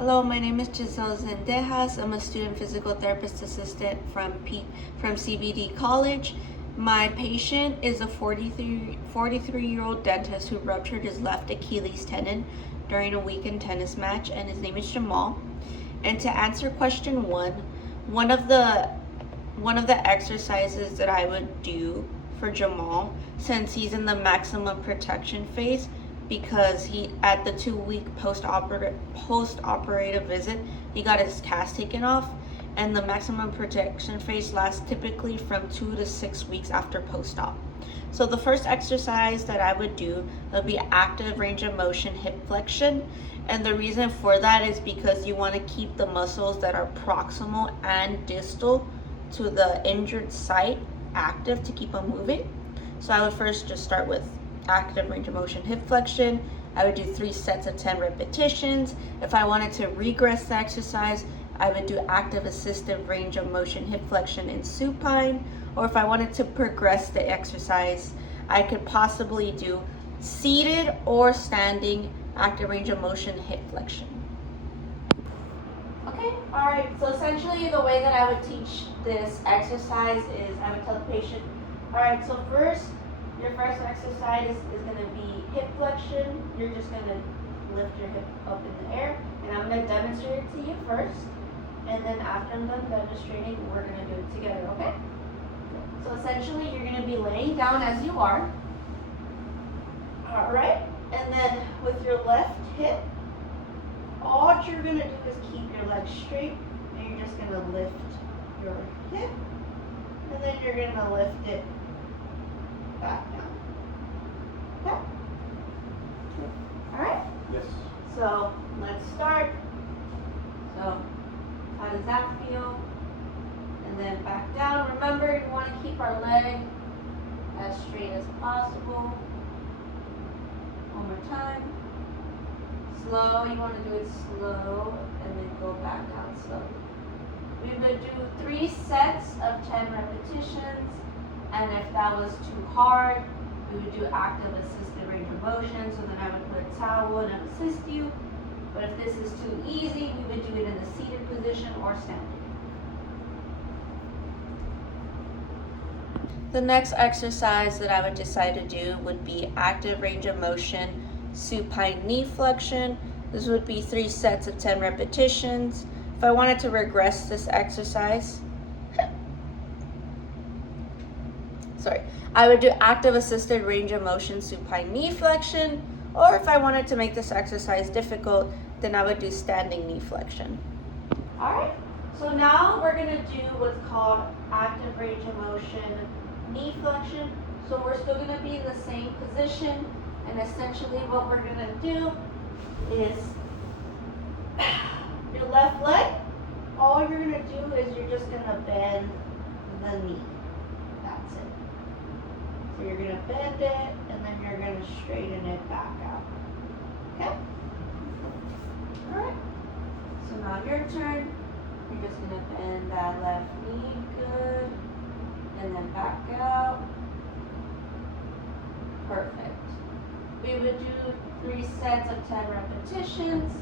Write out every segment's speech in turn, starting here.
Hello, my name is Giselle Zendejas. I'm a student physical therapist assistant from CBD College. My patient is a 43-year-old dentist who ruptured his left Achilles tendon during a weekend tennis match, and his name is Jamal. And to answer question one of the exercises that I would do for Jamal, since he's in the maximum protection phase, because he at the 2-week post-operative visit, he got his cast taken off, and the maximum protection phase lasts typically from 2 to 6 weeks after post-op. So the first exercise that I would do would be active range of motion hip flexion. And the reason for that is because you want to keep the muscles that are proximal and distal to the injured site active to keep them moving. So I would first just start with active range of motion hip flexion. I would do 3 sets of 10 repetitions. If I wanted to regress the exercise, I would do active assistive range of motion hip flexion in supine. Or if I wanted to progress the exercise, I could possibly do seated or standing active range of motion hip flexion. Okay, all right, so essentially the way that I would teach this exercise is I would tell the patient, all right, so your first exercise is going to be hip flexion. You're just going to lift your hip up in the air, and I'm going to demonstrate it to you first, and then after I'm done demonstrating, we're going to do it together, okay? So essentially, you're going to be laying down as you are, all right? And then with your left hip, all you're going to do is keep your legs straight, and you're just going to lift your hip, and then you're going to lift it back down. Okay? All right? Yes. So let's start. So how does that feel? And then back down. Remember, you want to keep our leg as straight as possible. One more time. Slow. You want to do it slow and then go back down slowly. We would do 3 sets of 10 repetitions. And if that was too hard, we would do active assisted range of motion. So then I would put a towel and assist you. But if this is too easy, we would do it in a seated position or standing. The next exercise that I would decide to do would be active range of motion supine knee flexion. This would be 3 sets of 10 repetitions. If I wanted to regress this exercise, I would do active assisted range of motion supine knee flexion, or if I wanted to make this exercise difficult, then I would do standing knee flexion. All right, so now we're gonna do what's called active range of motion knee flexion. So we're still gonna be in the same position, and essentially what we're gonna do is your left leg, all you're gonna do is you're just gonna bend the knee. That's it. So you're gonna bend it, and then you're gonna straighten it back out. Okay? Alright. So now your turn. You're just gonna bend that left knee, good. And then back out. Perfect. We would do 3 sets of 10 repetitions,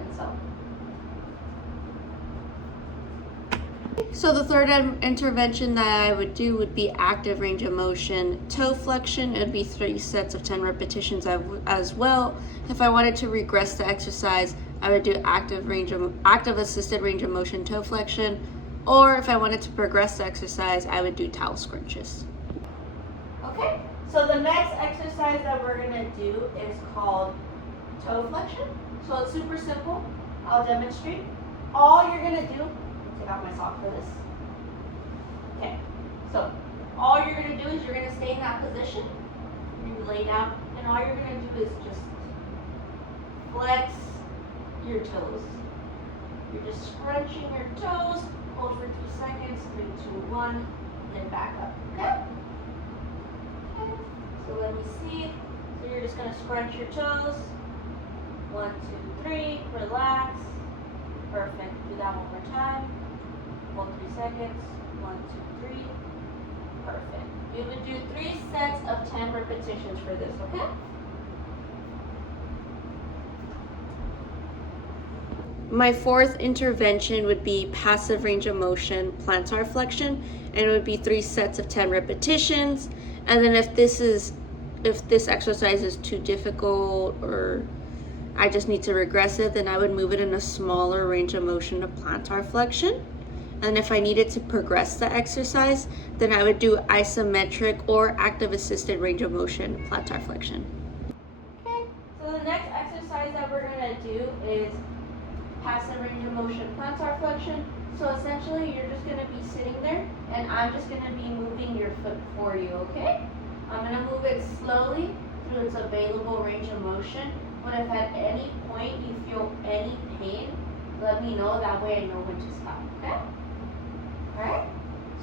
and so on. So the third intervention that I would do would be active range of motion toe flexion. It would be 3 sets of 10 repetitions as well. If I wanted to regress the exercise, I would do active assisted range of motion toe flexion, or if I wanted to progress the exercise, I would do towel scrunches. Okay, so the next exercise that we're gonna do is called toe flexion. So it's super simple. I'll demonstrate. All you're gonna do, take out my sock for this. Okay, so all you're gonna do is you're gonna stay in that position. You lay down, and all you're gonna do is just flex your toes. You're just scrunching your toes. Hold for 2 seconds. 3, 2, 1, then back up. Okay. Okay. So let me see. So you're just gonna scrunch your toes. 1, 2, 3. Relax. Perfect. Do that one more time. Hold 3 seconds. 1, 2, 3. Perfect. We would do 3 sets of 10 repetitions for this, okay? My fourth intervention would be passive range of motion plantar flexion, and it would be 3 sets of 10 repetitions. And then if this exercise is too difficult or I just need to regress it, then I would move it in a smaller range of motion of plantar flexion. And if I needed to progress the exercise, then I would do isometric or active assisted range of motion plantar flexion. Okay, so the next exercise that we're gonna do is passive range of motion plantar flexion. So essentially you're just gonna be sitting there and I'm just gonna be moving your foot for you, okay? I'm gonna move it slowly through its available range of motion. But if at any point you feel any pain, let me know, that way I know when to stop, okay? Alright?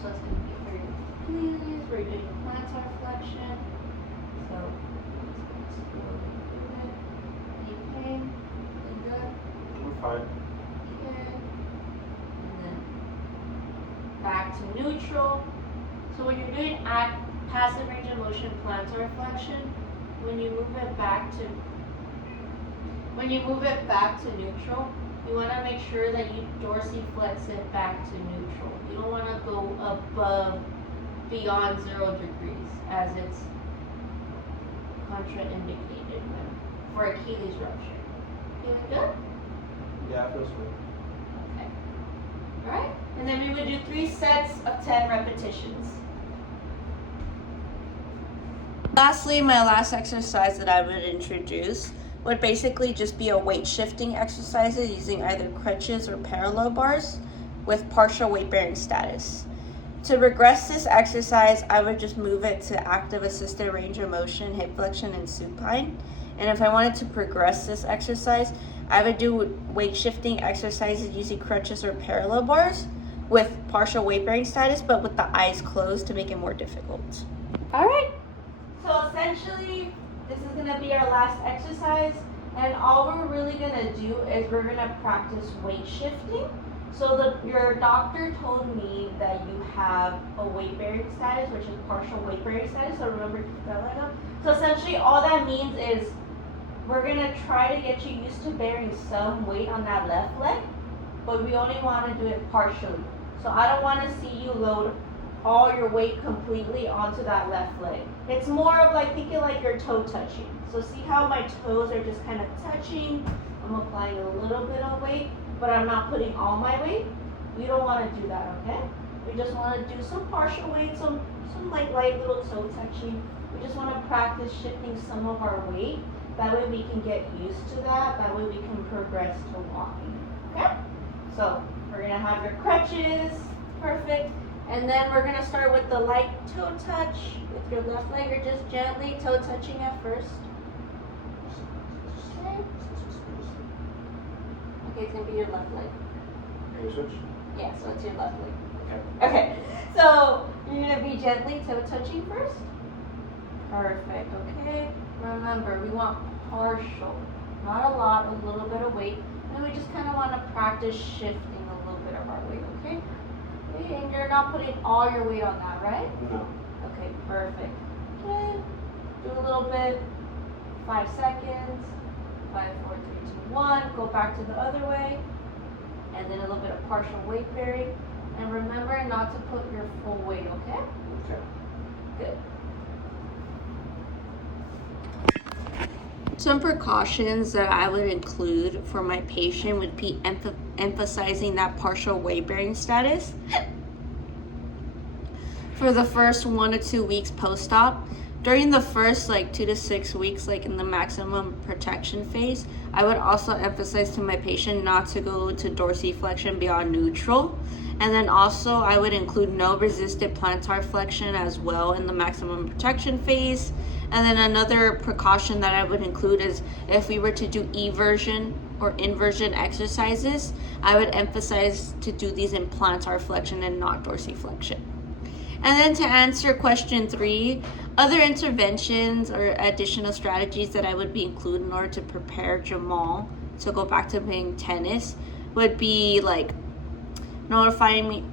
So it's gonna be for your Achilles, we're doing plantar flexion. So let's slowly do it. Any pain? Feeling good? We're fine. Okay. And then back to neutral. So when you're doing passive range of motion plantar flexion, when you move it back to neutral, you want to make sure that you dorsiflex it back to neutral. You don't want to go beyond 0 degrees, as it's contraindicated for Achilles rupture. Feeling good? Yeah, it feels good. Okay. Alright, and then we would do 3 sets of 10 repetitions. Lastly, my last exercise that I would introduce would basically just be a weight shifting exercises using either crutches or parallel bars with partial weight bearing status. To regress this exercise, I would just move it to active assisted range of motion, hip flexion, and supine. And if I wanted to progress this exercise, I would do weight shifting exercises using crutches or parallel bars with partial weight bearing status, but with the eyes closed to make it more difficult. All right. So essentially, this is gonna be our last exercise, and all we're really gonna do is we're gonna practice weight shifting. So your doctor told me that you have a weight bearing status, which is partial weight bearing status, so remember to keep that leg up. So essentially all that means is we're gonna try to get you used to bearing some weight on that left leg, but we only wanna do it partially. So I don't wanna see you load all your weight completely onto that left leg. It's more of like, think of like your toe touching. So see how my toes are just kind of touching? I'm applying a little bit of weight, but I'm not putting all my weight. We don't want to do that, okay? We just want to do some partial weight, some like light little toe touching. We just want to practice shifting some of our weight. That way we can get used to that. That way we can progress to walking, okay? So we're gonna have your crutches, perfect. And then we're gonna start with the light toe touch with your left leg, or just gently toe touching at first. Okay. Okay, it's gonna be your left leg. Can you switch? Yeah, so it's your left leg. Okay. Okay, so you're gonna be gently toe touching first. Perfect, okay. Remember, we want partial, not a lot, a little bit of weight. And we just kind of want to practice shifting a little bit of our weight, okay? Okay, and you're not putting all your weight on that, right? No. Okay, perfect. Okay, do a little bit, 5 seconds, 5, 4, 3, 2, 1, go back to the other way, and then a little bit of partial weight bearing. And remember not to put your full weight, okay? Okay. Good. Some precautions that I would include for my patient would be emphasizing that partial weight bearing status. For the first 1 to 2 weeks post-op, during the first 2 to 6 weeks, in the maximum protection phase, I would also emphasize to my patient not to go to dorsiflexion beyond neutral. And then also I would include no resisted plantar flexion as well in the maximum protection phase. And then another precaution that I would include is if we were to do eversion or inversion exercises, I would emphasize to do these in plantar flexion and not dorsiflexion. And then to answer question 3, other interventions or additional strategies that I would be including in order to prepare Jamal to go back to playing tennis would be notifying me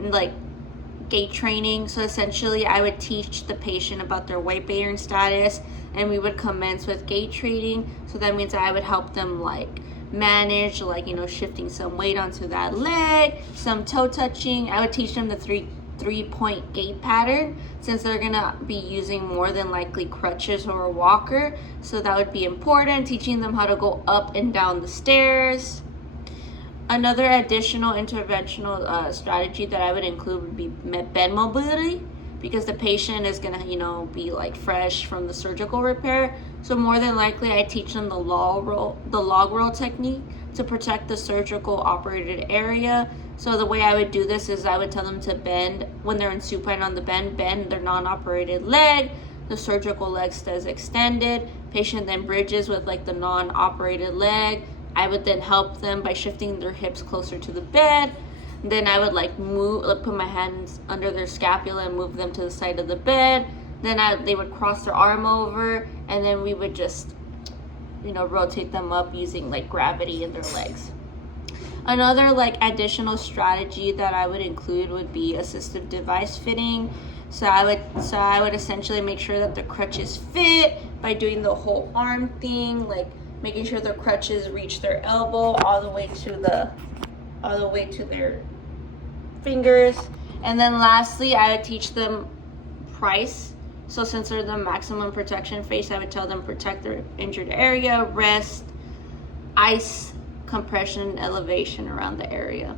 gait training. So essentially I would teach the patient about their weight bearing status, and we would commence with gait training. So that means I would help them manage, like, you know, shifting some weight onto that leg, some toe touching. I would teach them the 3-point gait pattern, since they're gonna be using more than likely crutches or a walker. So that would be important, teaching them how to go up and down the stairs. Another additional interventional strategy that I would include would be bend mobility, because the patient is gonna, you know, be like fresh from the surgical repair. So more than likely, I teach them the log roll technique to protect the surgical operated area. So the way I would do this is I would tell them to bend when they're in supine on the bend their non-operated leg. The surgical leg stays extended. Patient then bridges with like the non-operated leg. I would then help them by shifting their hips closer to the bed. Then I would like put my hands under their scapula and move them to the side of the bed. Then they would cross their arm over, and then we would just, you know, rotate them up using like gravity in their legs. Another like additional strategy that I would include would be assistive device fitting. So I would essentially make sure that the crutches fit by doing the whole arm thing, like making sure the crutches reach their elbow all the way to their fingers. And then lastly, I would teach them price. So since they're the maximum protection phase, I would tell them protect their injured area, rest, ice, compression, elevation around the area.